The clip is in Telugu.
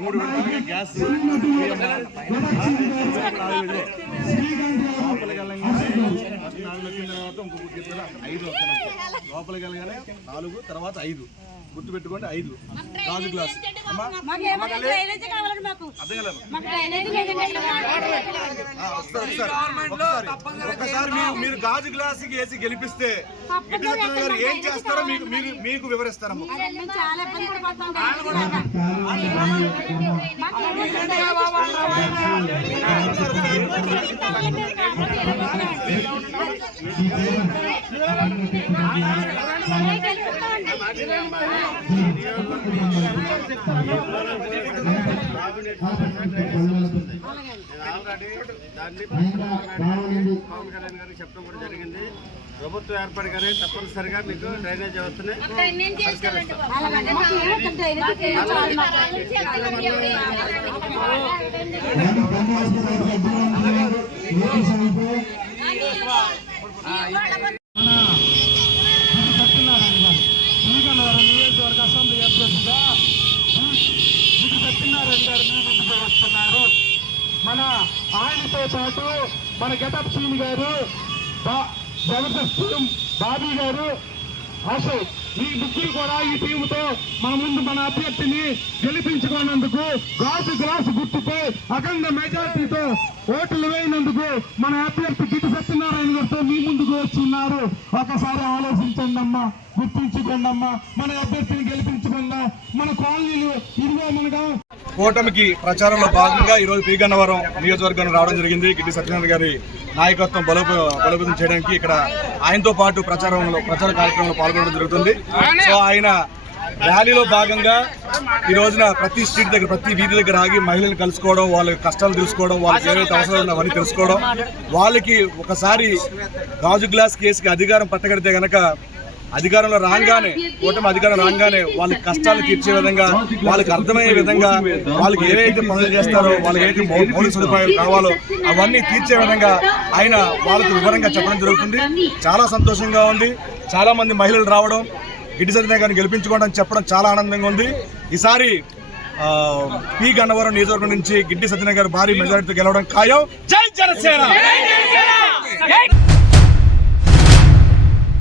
మూడు విడతలుగా గ్యాస్. నాలుగు వచ్చిన తర్వాత ఇంకొక గిద్దరు ఐదు వస్తాయి లోపలికి వెళ్ళగానే నాలుగు తర్వాత ఐదు. గుర్తు పెట్టుకోండి ఐదు. గాజు గ్లాస్. ఒకసారి మీరు మీరు గాజు గ్లాస్ వేసి గెలిపిస్తే గారు ఏం చేస్తారో మీకు మీరు మీకు. వివరిస్తారమ్మా. మేము చాలా పవన్ కళ్యాణ్ గారికి చెప్పడం కూడా జరిగింది ప్రభుత్వం ఏర్పడగానే తప్పనిసరిగా మీకు డ్రైనేజ్ వ్యవస్థని మాకు ఏమో ఇక్కడ డ్రైనేజీ కావాలి మాకు. సత్యనారాయణ గారు శ్రీగంధవరం నియోజకవర్గ అసెంబ్లీ అభ్యర్థిగా గుడి సత్యనారాయణ గారు మీ చేస్తున్నారు. మన ఆయనతో పాటు మన గెటప్ సీన్ గారు జబర్దస్త్ బాబీ గారు అశోక్ ఈ ముగ్గురు కూడా ఈ టీంతో మన ముందు మన అభ్యర్థిని గెలిపించుకున్నందుకు గాజు గ్లాసు గుర్తుపై అఖండ మెజార్టీతో ఓట్లు వేయినందుకు మన అభ్యర్థి గిటి సత్యనారాయణ గారితో మీ ముందుకు వచ్చిన్నారు ఒకసారి ఆలోచించండి అమ్మా గుర్తించుకోండి అమ్మా మన అభ్యర్థిని గెలిపించుకుందాం. మన కాలనీలు ఇదిగో మనగా కూటమికి ప్రచారంలో భాగంగా ఈరోజు పీగన్నవరం నియోజకవర్గం రావడం జరిగింది. గిడ్డి సత్యనారాయణ గారి నాయకత్వం బలోప బలోపేతం చేయడానికి ఇక్కడ ఆయనతో పాటు ప్రచారంలో ప్రచార కార్యక్రమంలో పాల్గొనడం జరుగుతుంది. సో ఆయన ర్యాలీలో భాగంగా ఈ రోజున ప్రతి స్ట్రీట్ దగ్గర ప్రతి వీధి దగ్గర ఆగి మహిళలు కలుసుకోవడం వాళ్ళ కష్టాలు తెలుసుకోవడం వాళ్ళకి ఏవైతే అవసరాలు అవన్నీ తెలుసుకోవడం. వాళ్ళకి ఒకసారి గాజు గ్లాస్ కేసుకి అధికారం పట్టగడితే కనుక అధికారంలో రాగానే కూటమి అధికారం రాగానే వాళ్ళ కష్టాలు తీర్చే విధంగా వాళ్ళకి అర్థమయ్యే విధంగా వాళ్ళకి ఏవైతే పనులు చేస్తారో వాళ్ళకి ఏదైతే మౌలిక సదుపాయాలు కావాలో అవన్నీ తీర్చే విధంగా ఆయన వాళ్ళకి వివరంగా చెప్పడం జరుగుతుంది. చాలా సంతోషంగా ఉంది. చాలా మంది మహిళలు రావడం గిడ్డి సత్యనారాయణ గారిని గెలిపించుకోవడం చెప్పడం చాలా ఆనందంగా ఉంది. ఈసారి పి. గన్నవరం నియోజకవర్గం నుంచి గిడ్డి సత్యనారాయణ గారు భారీ మెజారిటీతో గెలవడం ఖాయం. జై జనసేన!